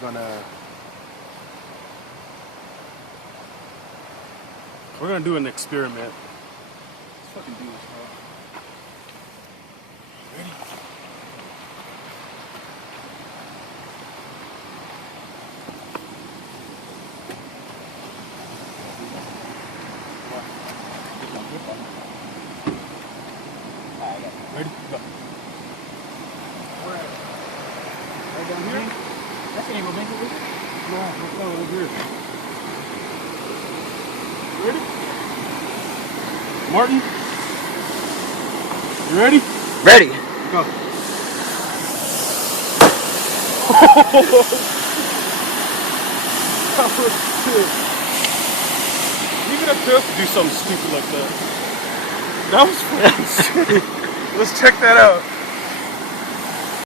going to we're gonna do an experiment. Let's fucking do this, bro. Ready? Ready? Go. Where? Right down here? That ain't gonna make it with it. No, let's go over here. Ready? Martin? You ready? Ready. Go. That was sick. Even if Bill could do something stupid like that. That was fucking sick. Let's check that out.